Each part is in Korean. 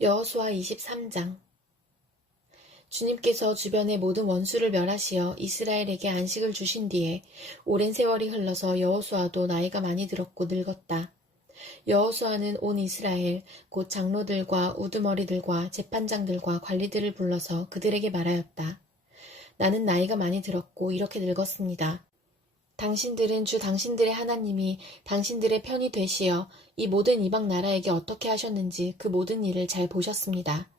여호수아 23장. 주님께서 주변의 모든 원수를 멸하시어 이스라엘에게 안식을 주신 뒤에 오랜 세월이 흘러서 여호수아도 나이가 많이 들었고 늙었다. 여호수아는 온 이스라엘 곧 장로들과 우두머리들과 재판장들과 관리들을 불러서 그들에게 말하였다. 나는 나이가 많이 들었고 이렇게 늙었습니다. 당신들은 주 당신들의 하나님이 당신들의 편이 되시어 이 모든 이방 나라에게 어떻게 하셨는지 그 모든 일을 잘 보셨습니다.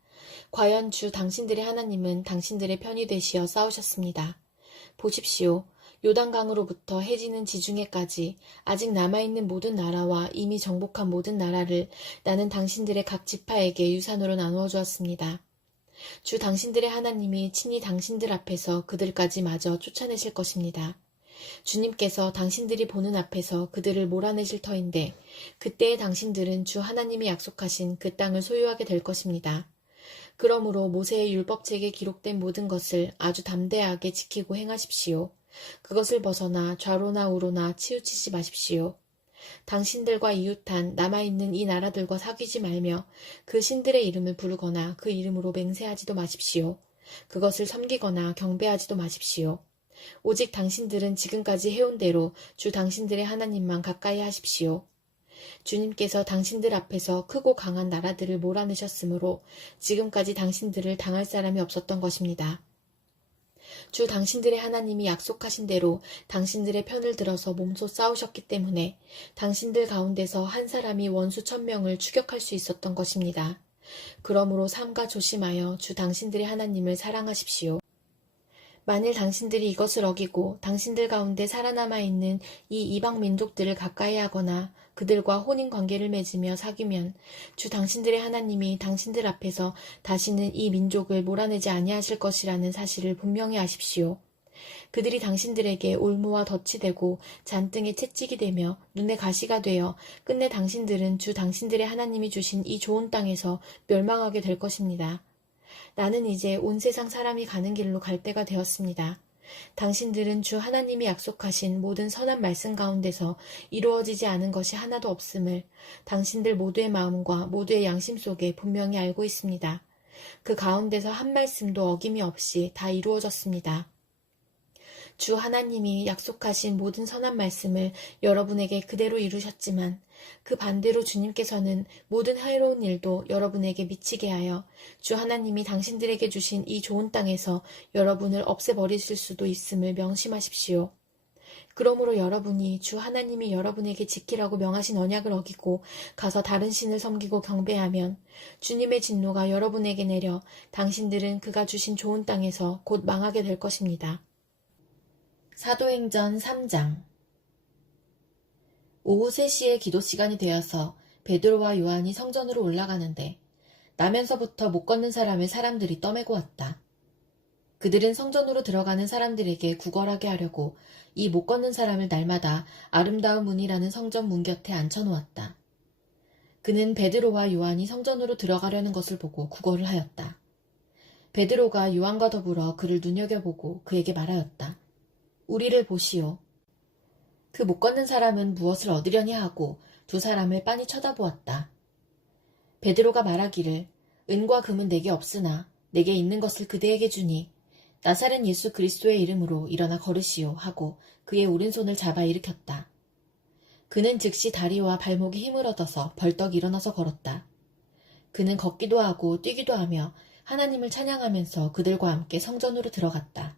과연 주 당신들의 하나님은 당신들의 편이 되시어 싸우셨습니다. 보십시오. 요단강으로부터 해지는 지중해까지 아직 남아있는 모든 나라와 이미 정복한 모든 나라를 나는 당신들의 각 지파에게 유산으로 나누어 주었습니다. 주 당신들의 하나님이 친히 당신들 앞에서 그들까지 마저 쫓아내실 것입니다. 주님께서 당신들이 보는 앞에서 그들을 몰아내실 터인데 그때의 당신들은 주 하나님이 약속하신 그 땅을 소유하게 될 것입니다. 그러므로 모세의 율법책에 기록된 모든 것을 아주 담대하게 지키고 행하십시오. 그것을 벗어나 좌로나 우로나 치우치지 마십시오. 당신들과 이웃한 남아있는 이 나라들과 사귀지 말며 그 신들의 이름을 부르거나 그 이름으로 맹세하지도 마십시오. 그것을 섬기거나 경배하지도 마십시오. 오직 당신들은 지금까지 해온 대로 주 당신들의 하나님만 가까이 하십시오. 주님께서 당신들 앞에서 크고 강한 나라들을 몰아내셨으므로 지금까지 당신들을 당할 사람이 없었던 것입니다. 주 당신들의 하나님이 약속하신 대로 당신들의 편을 들어서 몸소 싸우셨기 때문에 당신들 가운데서 한 사람이 원수 1000명을 추격할 수 있었던 것입니다. 그러므로 삼가 조심하여 주 당신들의 하나님을 사랑하십시오. 만일 당신들이 이것을 어기고 당신들 가운데 살아남아 있는 이 이방 민족들을 가까이 하거나 그들과 혼인 관계를 맺으며 사귀면 주 당신들의 하나님이 당신들 앞에서 다시는 이 민족을 몰아내지 아니하실 것이라는 사실을 분명히 아십시오. 그들이 당신들에게 올무와 덫이 되고 잔등에 채찍이 되며 눈에 가시가 되어 끝내 당신들은 주 당신들의 하나님이 주신 이 좋은 땅에서 멸망하게 될 것입니다. 나는 이제 온 세상 사람이 가는 길로 갈 때가 되었습니다. 당신들은 주 하나님이 약속하신 모든 선한 말씀 가운데서 이루어지지 않은 것이 하나도 없음을 당신들 모두의 마음과 모두의 양심 속에 분명히 알고 있습니다. 그 가운데서 한 말씀도 어김이 없이 다 이루어졌습니다. 주 하나님이 약속하신 모든 선한 말씀을 여러분에게 그대로 이루셨지만 그 반대로 주님께서는 모든 해로운 일도 여러분에게 미치게 하여 주 하나님이 당신들에게 주신 이 좋은 땅에서 여러분을 없애버리실 수도 있음을 명심하십시오. 그러므로 여러분이 주 하나님이 여러분에게 지키라고 명하신 언약을 어기고 가서 다른 신을 섬기고 경배하면 주님의 진노가 여러분에게 내려 당신들은 그가 주신 좋은 땅에서 곧 망하게 될 것입니다. 사도행전 3장. 오후 3시에 기도 시간이 되어서 베드로와 요한이 성전으로 올라가는데 나면서부터 못 걷는 사람을 사람들이 떠매고 왔다. 그들은 성전으로 들어가는 사람들에게 구걸하게 하려고 이 못 걷는 사람을 날마다 아름다운 문이라는 성전 문 곁에 앉혀놓았다. 그는 베드로와 요한이 성전으로 들어가려는 것을 보고 구걸을 하였다. 베드로가 요한과 더불어 그를 눈여겨보고 그에게 말하였다. 우리를 보시오. 그 못 걷는 사람은 무엇을 얻으려니 하고 두 사람을 빤히 쳐다보았다. 베드로가 말하기를 은과 금은 내게 없으나 내게 있는 것을 그대에게 주니 나사렛 예수 그리스도의 이름으로 일어나 걸으시오 하고 그의 오른손을 잡아 일으켰다. 그는 즉시 다리와 발목이 힘을 얻어서 벌떡 일어나서 걸었다. 그는 걷기도 하고 뛰기도 하며 하나님을 찬양하면서 그들과 함께 성전으로 들어갔다.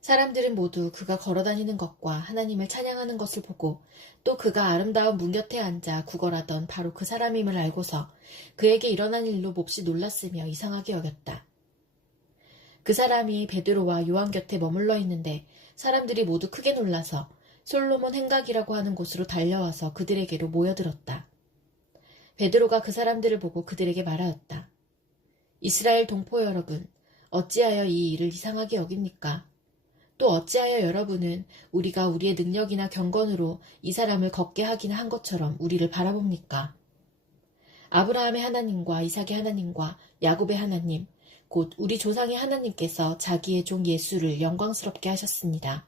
사람들은 모두 그가 걸어다니는 것과 하나님을 찬양하는 것을 보고 또 그가 아름다운 문 곁에 앉아 구걸하던 바로 그 사람임을 알고서 그에게 일어난 일로 몹시 놀랐으며 이상하게 여겼다. 그 사람이 베드로와 요한 곁에 머물러 있는데 사람들이 모두 크게 놀라서 솔로몬 행각이라고 하는 곳으로 달려와서 그들에게로 모여들었다. 베드로가 그 사람들을 보고 그들에게 말하였다. 이스라엘 동포 여러분, 어찌하여 이 일을 이상하게 여깁니까? 또 어찌하여 여러분은 우리가 우리의 능력이나 경건으로 이 사람을 걷게 하기나 한 것처럼 우리를 바라봅니까? 아브라함의 하나님과 이삭의 하나님과 야곱의 하나님, 곧 우리 조상의 하나님께서 자기의 종 예수를 영광스럽게 하셨습니다.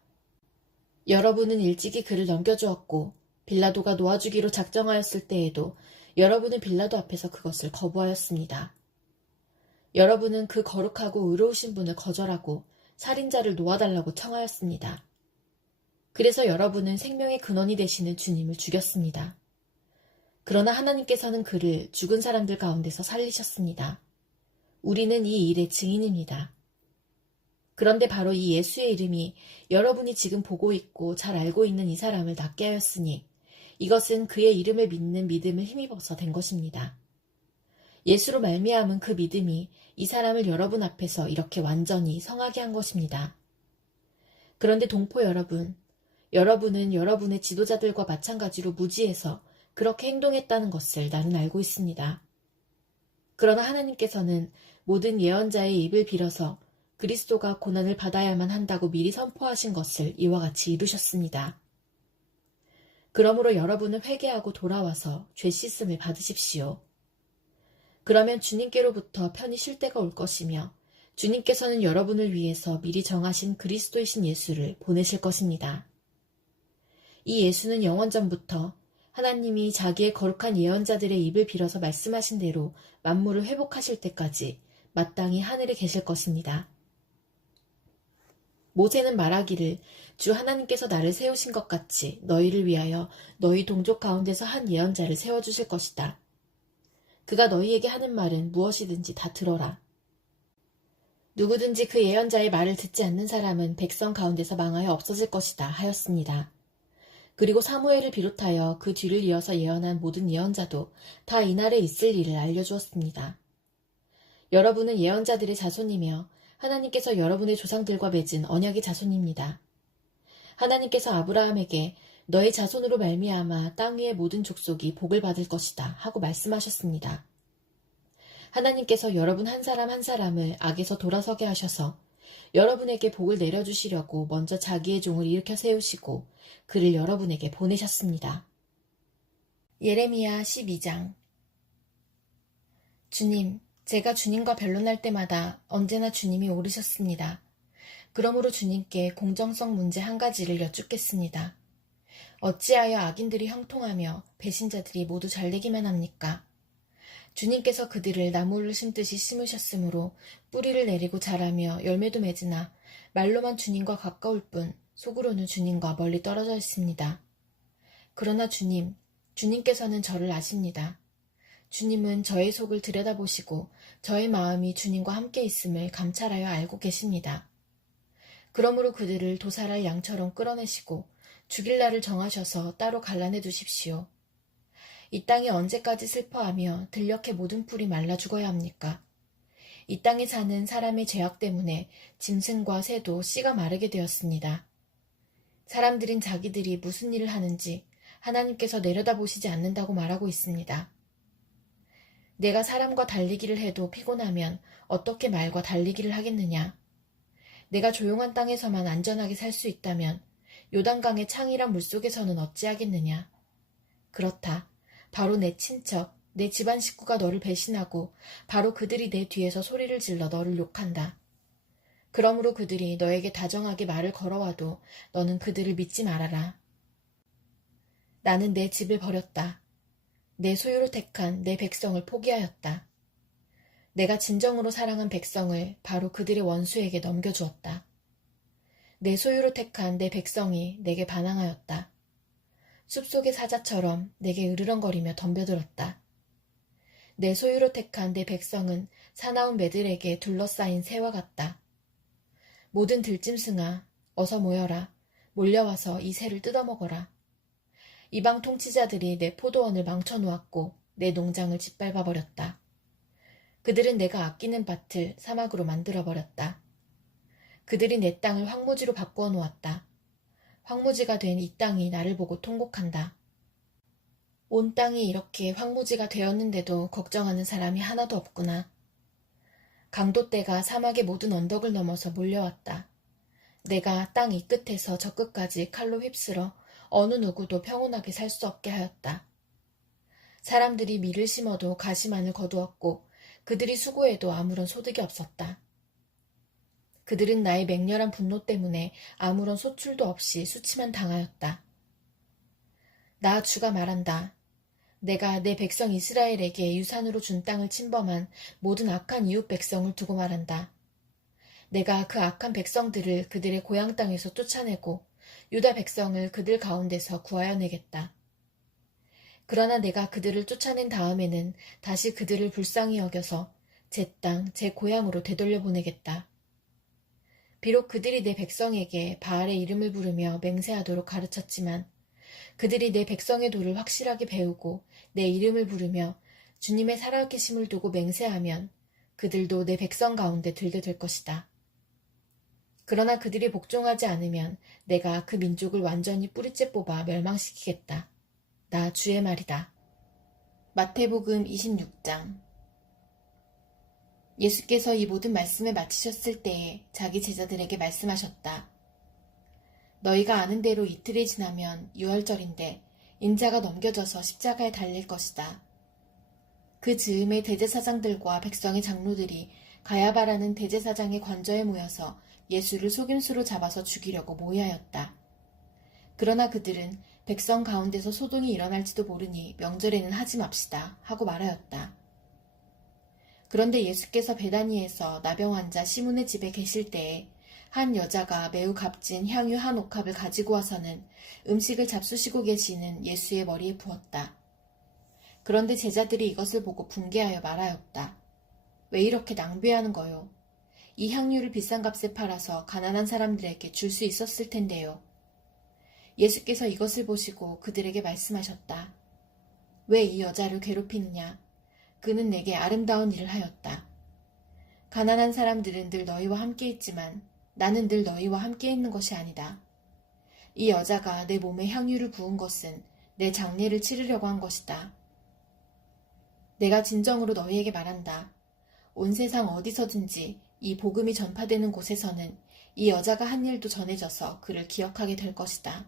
여러분은 일찍이 그를 넘겨주었고 빌라도가 놓아주기로 작정하였을 때에도 여러분은 빌라도 앞에서 그것을 거부하였습니다. 여러분은 그 거룩하고 의로우신 분을 거절하고 살인자를 놓아달라고 청하였습니다. 그래서 여러분은 생명의 근원이 되시는 주님을 죽였습니다. 그러나 하나님께서는 그를 죽은 사람들 가운데서 살리셨습니다. 우리는 이 일의 증인입니다. 그런데 바로 이 예수의 이름이 여러분이 지금 보고 있고 잘 알고 있는 이 사람을 낫게 하였으니 이것은 그의 이름을 믿는 믿음을 힘입어서 된 것입니다. 예수로 말미암은 그 믿음이 이 사람을 여러분 앞에서 이렇게 완전히 성하게 한 것입니다. 그런데 동포 여러분, 여러분은 여러분의 지도자들과 마찬가지로 무지해서 그렇게 행동했다는 것을 나는 알고 있습니다. 그러나 하나님께서는 모든 예언자의 입을 빌어서 그리스도가 고난을 받아야만 한다고 미리 선포하신 것을 이와 같이 이루셨습니다. 그러므로 여러분은 회개하고 돌아와서 죄 씻음을 받으십시오. 그러면 주님께로부터 편히 쉴 때가 올 것이며 주님께서는 여러분을 위해서 미리 정하신 그리스도이신 예수를 보내실 것입니다. 이 예수는 영원전부터 하나님이 자기의 거룩한 예언자들의 입을 빌어서 말씀하신 대로 만물을 회복하실 때까지 마땅히 하늘에 계실 것입니다. 모세는 말하기를 주 하나님께서 나를 세우신 것 같이 너희를 위하여 너희 동족 가운데서 한 예언자를 세워주실 것이다. 그가 너희에게 하는 말은 무엇이든지 다 들어라. 누구든지 그 예언자의 말을 듣지 않는 사람은 백성 가운데서 망하여 없어질 것이다 하였습니다. 그리고 사무엘을 비롯하여 그 뒤를 이어서 예언한 모든 예언자도 다 이날에 있을 일을 알려주었습니다. 여러분은 예언자들의 자손이며 하나님께서 여러분의 조상들과 맺은 언약의 자손입니다. 하나님께서 아브라함에게 너의 자손으로 말미암아 땅 위의 모든 족속이 복을 받을 것이다 하고 말씀하셨습니다. 하나님께서 여러분 한 사람 한 사람을 악에서 돌아서게 하셔서 여러분에게 복을 내려주시려고 먼저 자기의 종을 일으켜 세우시고 그를 여러분에게 보내셨습니다. 예레미야 12장. 주님, 제가 주님과 변론할 때마다 언제나 주님이 옳으셨습니다. 그러므로 주님께 공정성 문제 한 가지를 여쭙겠습니다. 어찌하여 악인들이 형통하며 배신자들이 모두 잘되기만 합니까? 주님께서 그들을 나무를 심듯이 심으셨으므로 뿌리를 내리고 자라며 열매도 맺으나 말로만 주님과 가까울 뿐 속으로는 주님과 멀리 떨어져 있습니다. 그러나 주님께서는 저를 아십니다. 주님은 저의 속을 들여다보시고 저의 마음이 주님과 함께 있음을 감찰하여 알고 계십니다. 그러므로 그들을 도살할 양처럼 끌어내시고 죽일 날을 정하셔서 따로 갈라내 두십시오. 이 땅이 언제까지 슬퍼하며 들녘의 모든 풀이 말라 죽어야 합니까? 이 땅에 사는 사람의 죄악 때문에 짐승과 새도 씨가 마르게 되었습니다. 사람들인 자기들이 무슨 일을 하는지 하나님께서 내려다보시지 않는다고 말하고 있습니다. 내가 사람과 달리기를 해도 피곤하면 어떻게 말과 달리기를 하겠느냐? 내가 조용한 땅에서만 안전하게 살 수 있다면 요단강의 창이란 물속에서는 어찌하겠느냐? 그렇다. 바로 내 친척, 내 집안 식구가 너를 배신하고 바로 그들이 내 뒤에서 소리를 질러 너를 욕한다. 그러므로 그들이 너에게 다정하게 말을 걸어와도 너는 그들을 믿지 말아라. 나는 내 집을 버렸다. 내 소유로 택한 내 백성을 포기하였다. 내가 진정으로 사랑한 백성을 바로 그들의 원수에게 넘겨주었다. 내 소유로 택한 내 백성이 내게 반항하였다. 숲속의 사자처럼 내게 으르렁거리며 덤벼들었다. 내 소유로 택한 내 백성은 사나운 매들에게 둘러싸인 새와 같다. 모든 들짐승아, 어서 모여라. 몰려와서 이 새를 뜯어먹어라. 이방 통치자들이 내 포도원을 망쳐놓았고 내 농장을 짓밟아버렸다. 그들은 내가 아끼는 밭을 사막으로 만들어버렸다. 그들이 내 땅을 황무지로 바꾸어 놓았다. 황무지가 된 이 땅이 나를 보고 통곡한다. 온 땅이 이렇게 황무지가 되었는데도 걱정하는 사람이 하나도 없구나. 강도떼가 사막의 모든 언덕을 넘어서 몰려왔다. 내가 땅 이 끝에서 저 끝까지 칼로 휩쓸어 어느 누구도 평온하게 살 수 없게 하였다. 사람들이 밀을 심어도 가시만을 거두었고 그들이 수고해도 아무런 소득이 없었다. 그들은 나의 맹렬한 분노 때문에 아무런 소출도 없이 수치만 당하였다. 나 주가 말한다. 내가 내 백성 이스라엘에게 유산으로 준 땅을 침범한 모든 악한 이웃 백성을 두고 말한다. 내가 그 악한 백성들을 그들의 고향 땅에서 쫓아내고 유다 백성을 그들 가운데서 구하여 내겠다. 그러나 내가 그들을 쫓아낸 다음에는 다시 그들을 불쌍히 여겨서 제 땅, 제 고향으로 되돌려 보내겠다. 비록 그들이 내 백성에게 바알의 이름을 부르며 맹세하도록 가르쳤지만 그들이 내 백성의 도를 확실하게 배우고 내 이름을 부르며 주님의 살아계심을 두고 맹세하면 그들도 내 백성 가운데 들게 될 것이다. 그러나 그들이 복종하지 않으면 내가 그 민족을 완전히 뿌리째 뽑아 멸망시키겠다. 나 주의 말이다. 마태복음 26장. 예수께서 이 모든 말씀을 마치셨을 때에 자기 제자들에게 말씀하셨다. 너희가 아는 대로 이틀이 지나면 유월절인데 인자가 넘겨져서 십자가에 달릴 것이다. 그 즈음에 대제사장들과 백성의 장로들이 가야바라는 대제사장의 관저에 모여서 예수를 속임수로 잡아서 죽이려고 모의하였다. 그러나 그들은 백성 가운데서 소동이 일어날지도 모르니 명절에는 하지 맙시다 하고 말하였다. 그런데 예수께서 베다니에서 나병 환자 시몬의 집에 계실 때에 한 여자가 매우 값진 향유 한 옥합을 가지고 와서는 음식을 잡수시고 계시는 예수의 머리에 부었다. 그런데 제자들이 이것을 보고 분개하여 말하였다. 왜 이렇게 낭비하는 거요? 이 향유를 비싼 값에 팔아서 가난한 사람들에게 줄 수 있었을 텐데요. 예수께서 이것을 보시고 그들에게 말씀하셨다. 왜 이 여자를 괴롭히느냐? 그는 내게 아름다운 일을 하였다. 가난한 사람들은 늘 너희와 함께 있지만 나는 늘 너희와 함께 있는 것이 아니다. 이 여자가 내 몸에 향유를 부은 것은 내 장례를 치르려고 한 것이다. 내가 진정으로 너희에게 말한다. 온 세상 어디서든지 이 복음이 전파되는 곳에서는 이 여자가 한 일도 전해져서 그를 기억하게 될 것이다.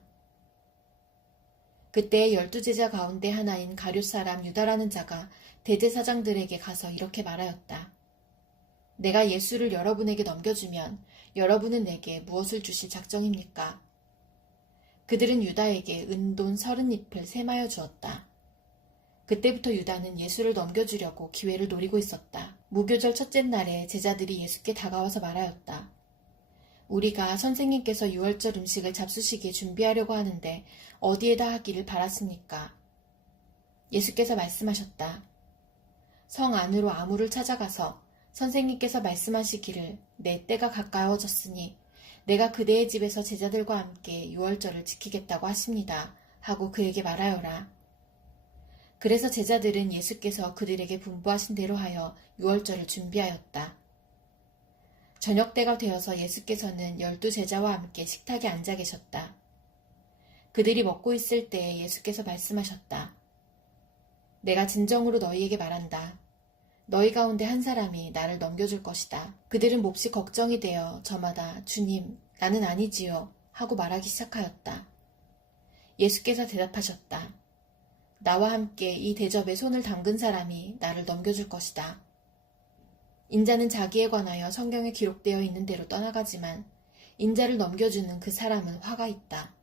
그때 12제자 가운데 하나인 가룟 사람 유다라는 자가 대제사장들에게 가서 이렇게 말하였다. 내가 예수를 여러분에게 넘겨주면 여러분은 내게 무엇을 주실 작정입니까? 그들은 유다에게 은돈 30잎을 세마여 주었다. 그때부터 유다는 예수를 넘겨주려고 기회를 노리고 있었다. 무교절 첫째 날에 제자들이 예수께 다가와서 말하였다. 우리가 선생님께서 유월절 음식을 잡수시기에 준비하려고 하는데 어디에다 하기를 바랐습니까? 예수께서 말씀하셨다. 성 안으로 아무를 찾아가서 선생님께서 말씀하시기를 내 때가 가까워졌으니 내가 그대의 집에서 제자들과 함께 유월절을 지키겠다고 하십니다. 하고 그에게 말하여라. 그래서 제자들은 예수께서 그들에게 분부하신 대로 하여 유월절을 준비하였다. 저녁 때가 되어서 예수께서는 12제자와 함께 식탁에 앉아 계셨다. 그들이 먹고 있을 때에 예수께서 말씀하셨다. 내가 진정으로 너희에게 말한다. 너희 가운데 한 사람이 나를 넘겨줄 것이다. 그들은 몹시 걱정이 되어 저마다 주님, 나는 아니지요 하고 말하기 시작하였다. 예수께서 대답하셨다. 나와 함께 이 대접에 손을 담근 사람이 나를 넘겨줄 것이다. 인자는 자기에 관하여 성경에 기록되어 있는 대로 떠나가지만 인자를 넘겨주는 그 사람은 화가 있다.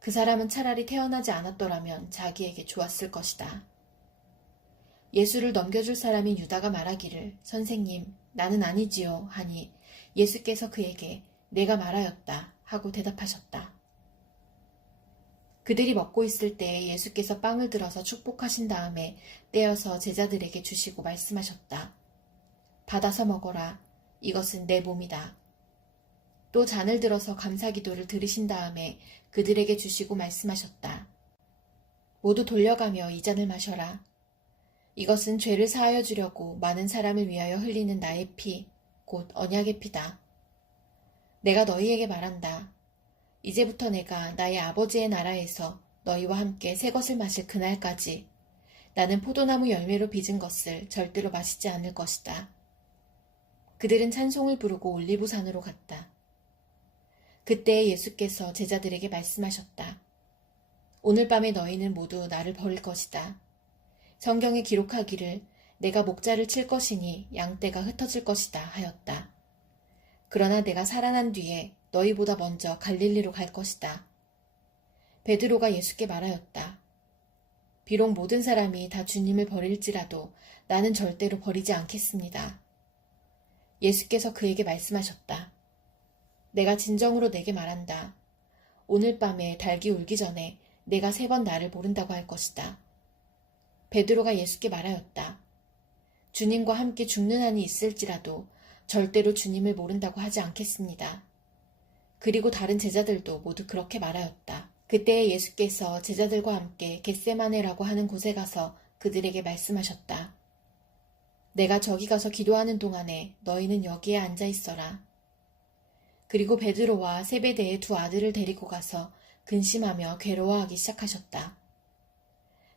그 사람은 차라리 태어나지 않았더라면 자기에게 좋았을 것이다. 예수를 넘겨줄 사람인 유다가 말하기를 선생님, 나는 아니지요 하니 예수께서 그에게 내가 말하였다 하고 대답하셨다. 그들이 먹고 있을 때에 예수께서 빵을 들어서 축복하신 다음에 떼어서 제자들에게 주시고 말씀하셨다. 받아서 먹어라. 이것은 내 몸이다. 또 잔을 들어서 감사기도를 드리신 다음에 그들에게 주시고 말씀하셨다. 모두 돌려가며 이 잔을 마셔라. 이것은 죄를 사하여 주려고 많은 사람을 위하여 흘리는 나의 피, 곧 언약의 피다. 내가 너희에게 말한다. 이제부터 내가 나의 아버지의 나라에서 너희와 함께 새 것을 마실 그날까지 나는 포도나무 열매로 빚은 것을 절대로 마시지 않을 것이다. 그들은 찬송을 부르고 올리브산으로 갔다. 그때 예수께서 제자들에게 말씀하셨다. 오늘 밤에 너희는 모두 나를 버릴 것이다. 성경에 기록하기를 내가 목자를 칠 것이니 양떼가 흩어질 것이다 하였다. 그러나 내가 살아난 뒤에 너희보다 먼저 갈릴리로 갈 것이다. 베드로가 예수께 말하였다. 비록 모든 사람이 다 주님을 버릴지라도 나는 절대로 버리지 않겠습니다. 예수께서 그에게 말씀하셨다. 내가 진정으로 내게 말한다. 오늘 밤에 닭이 울기 전에 내가 3번 나를 모른다고 할 것이다. 베드로가 예수께 말하였다. 주님과 함께 죽는 한이 있을지라도 절대로 주님을 모른다고 하지 않겠습니다. 그리고 다른 제자들도 모두 그렇게 말하였다. 그때 예수께서 제자들과 함께 겟세마네라고 하는 곳에 가서 그들에게 말씀하셨다. 내가 저기 가서 기도하는 동안에 너희는 여기에 앉아 있어라. 그리고 베드로와 세베대의 2 아들을 데리고 가서 근심하며 괴로워하기 시작하셨다.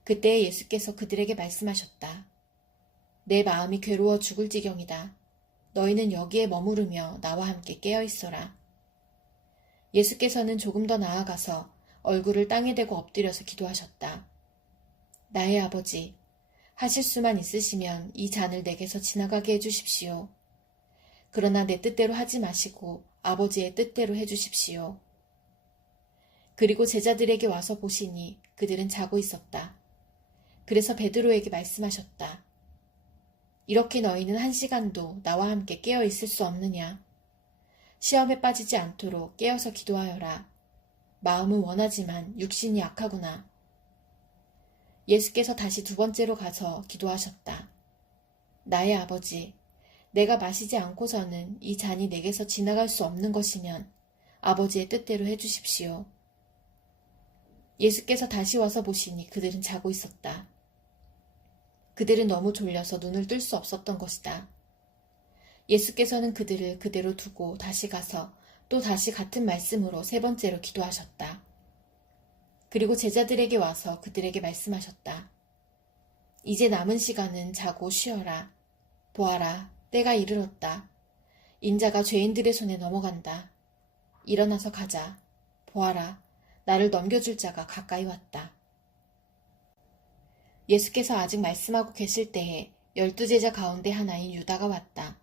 그때 예수께서 그들에게 말씀하셨다. 내 마음이 괴로워 죽을 지경이다. 너희는 여기에 머무르며 나와 함께 깨어 있어라. 예수께서는 조금 더 나아가서 얼굴을 땅에 대고 엎드려서 기도하셨다. 나의 아버지, 하실 수만 있으시면 이 잔을 내게서 지나가게 해주십시오. 그러나 내 뜻대로 하지 마시고 아버지의 뜻대로 해주십시오. 그리고 제자들에게 와서 보시니 그들은 자고 있었다. 그래서 베드로에게 말씀하셨다. 이렇게 너희는 1시간도 나와 함께 깨어 있을 수 없느냐? 시험에 빠지지 않도록 깨어서 기도하여라. 마음은 원하지만 육신이 약하구나. 예수께서 다시 2번째로 가서 기도하셨다. 나의 아버지, 내가 마시지 않고서는 이 잔이 내게서 지나갈 수 없는 것이면 아버지의 뜻대로 해주십시오. 예수께서 다시 와서 보시니 그들은 자고 있었다. 그들은 너무 졸려서 눈을 뜰 수 없었던 것이다. 예수께서는 그들을 그대로 두고 다시 가서 또 다시 같은 말씀으로 3번째로 기도하셨다. 그리고 제자들에게 와서 그들에게 말씀하셨다. 이제 남은 시간은 자고 쉬어라. 보아라, 때가 이르렀다. 인자가 죄인들의 손에 넘어간다. 일어나서 가자. 보아라, 나를 넘겨줄 자가 가까이 왔다. 예수께서 아직 말씀하고 계실 때에 12제자 가운데 하나인 유다가 왔다.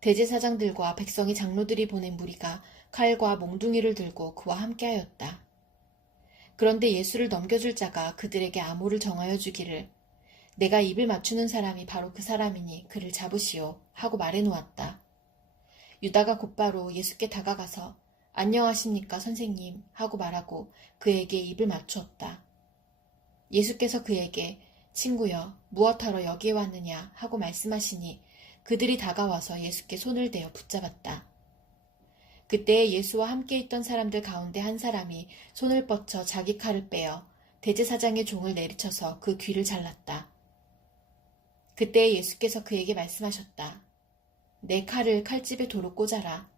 대제사장들과 백성의 장로들이 보낸 무리가 칼과 몽둥이를 들고 그와 함께하였다. 그런데 예수를 넘겨줄 자가 그들에게 암호를 정하여 주기를 내가 입을 맞추는 사람이 바로 그 사람이니 그를 잡으시오 하고 말해놓았다. 유다가 곧바로 예수께 다가가서 안녕하십니까 선생님 하고 말하고 그에게 입을 맞추었다. 예수께서 그에게 친구여 무엇하러 여기에 왔느냐 하고 말씀하시니 그들이 다가와서 예수께 손을 대어 붙잡았다. 그때 예수와 함께 있던 사람들 가운데 한 사람이 손을 뻗쳐 자기 칼을 빼어 대제사장의 종을 내리쳐서 그 귀를 잘랐다. 그때 예수께서 그에게 말씀하셨다. 내 칼을 칼집에 도로 꽂아라.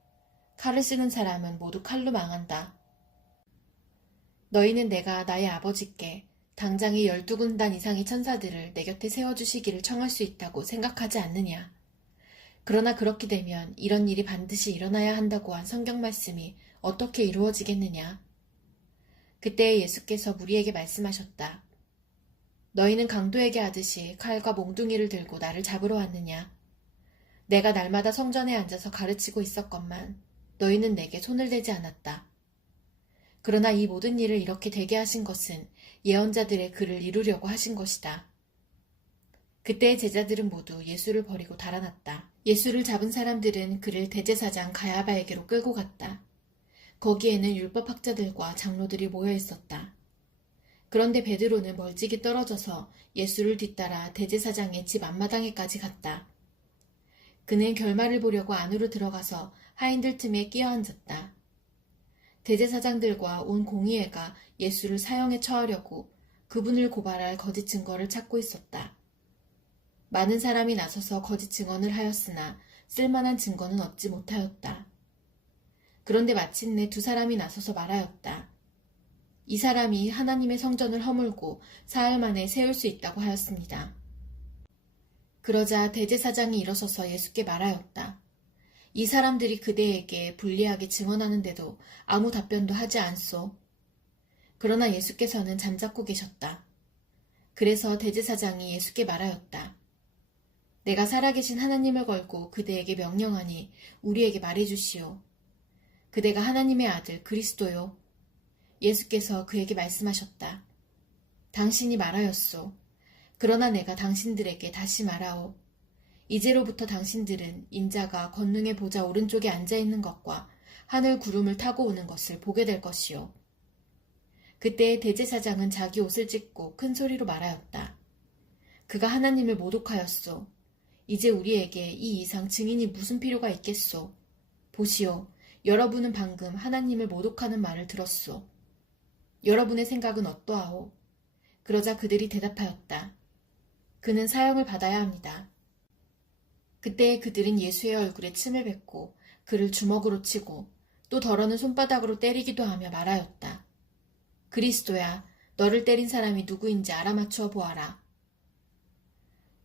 칼을 쓰는 사람은 모두 칼로 망한다. 너희는 내가 나의 아버지께 당장에 12군단 이상의 천사들을 내 곁에 세워주시기를 청할 수 있다고 생각하지 않느냐. 그러나 그렇게 되면 이런 일이 반드시 일어나야 한다고 한 성경 말씀이 어떻게 이루어지겠느냐. 그때 예수께서 무리에게 말씀하셨다. 너희는 강도에게 하듯이 칼과 몽둥이를 들고 나를 잡으러 왔느냐. 내가 날마다 성전에 앉아서 가르치고 있었건만 너희는 내게 손을 대지 않았다. 그러나 이 모든 일을 이렇게 되게 하신 것은 예언자들의 글을 이루려고 하신 것이다. 그때 제자들은 모두 예수를 버리고 달아났다. 예수를 잡은 사람들은 그를 대제사장 가야바에게로 끌고 갔다. 거기에는 율법학자들과 장로들이 모여 있었다. 그런데 베드로는 멀찍이 떨어져서 예수를 뒤따라 대제사장의 집 앞마당에까지 갔다. 그는 결말을 보려고 안으로 들어가서 하인들 틈에 끼어 앉았다. 대제사장들과 온 공의회가 예수를 사형에 처하려고 그분을 고발할 거짓 증거를 찾고 있었다. 많은 사람이 나서서 거짓 증언을 하였으나 쓸만한 증거는 얻지 못하였다. 그런데 마침내 2사람이 나서서 말하였다. 이 사람이 하나님의 성전을 허물고 사흘 만에 세울 수 있다고 하였습니다. 그러자 대제사장이 일어서서 예수께 말하였다. 이 사람들이 그대에게 불리하게 증언하는데도 아무 답변도 하지 않소. 그러나 예수께서는 잠자코 계셨다. 그래서 대제사장이 예수께 말하였다. 내가 살아계신 하나님을 걸고 그대에게 명령하니 우리에게 말해주시오. 그대가 하나님의 아들 그리스도요. 예수께서 그에게 말씀하셨다. 당신이 말하였소. 그러나 내가 당신들에게 다시 말하오. 이제로부터 당신들은 인자가 권능의 보좌 오른쪽에 앉아있는 것과 하늘 구름을 타고 오는 것을 보게 될 것이요. 그때 대제사장은 자기 옷을 찢고 큰 소리로 말하였다. 그가 하나님을 모독하였소. 이제 우리에게 이 이상 증인이 무슨 필요가 있겠소. 보시오. 여러분은 방금 하나님을 모독하는 말을 들었소. 여러분의 생각은 어떠하오? 그러자 그들이 대답하였다. 그는 사형을 받아야 합니다. 그때 그들은 예수의 얼굴에 침을 뱉고 그를 주먹으로 치고 또 더러는 손바닥으로 때리기도 하며 말하였다. 그리스도야, 너를 때린 사람이 누구인지 알아맞추어 보아라.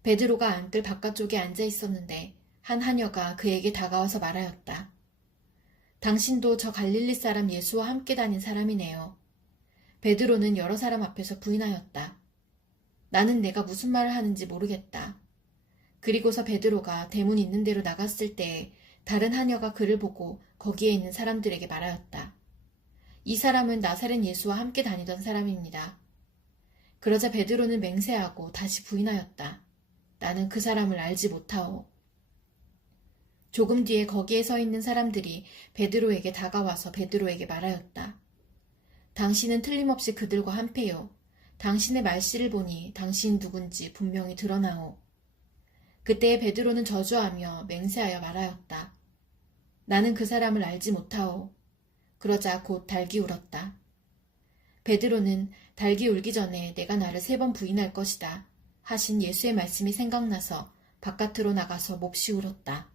베드로가 안뜰 바깥쪽에 앉아 있었는데 한 하녀가 그에게 다가와서 말하였다. 당신도 저 갈릴리 사람 예수와 함께 다닌 사람이네요. 베드로는 여러 사람 앞에서 부인하였다. 나는 내가 무슨 말을 하는지 모르겠다. 그리고서 베드로가 대문 있는 데로 나갔을 때에 다른 하녀가 그를 보고 거기에 있는 사람들에게 말하였다. 이 사람은 나사렛 예수와 함께 다니던 사람입니다. 그러자 베드로는 맹세하고 다시 부인하였다. 나는 그 사람을 알지 못하오. 조금 뒤에 거기에 서 있는 사람들이 베드로에게 다가와서 베드로에게 말하였다. 당신은 틀림없이 그들과 한패요. 당신의 말씨를 보니 당신이 누군지 분명히 드러나오. 그때 베드로는 저주하며 맹세하여 말하였다. 나는 그 사람을 알지 못하오. 그러자 곧 닭이 울었다. 베드로는 닭이 울기 전에 내가 나를 3번 부인할 것이다 하신 예수의 말씀이 생각나서 바깥으로 나가서 몹시 울었다.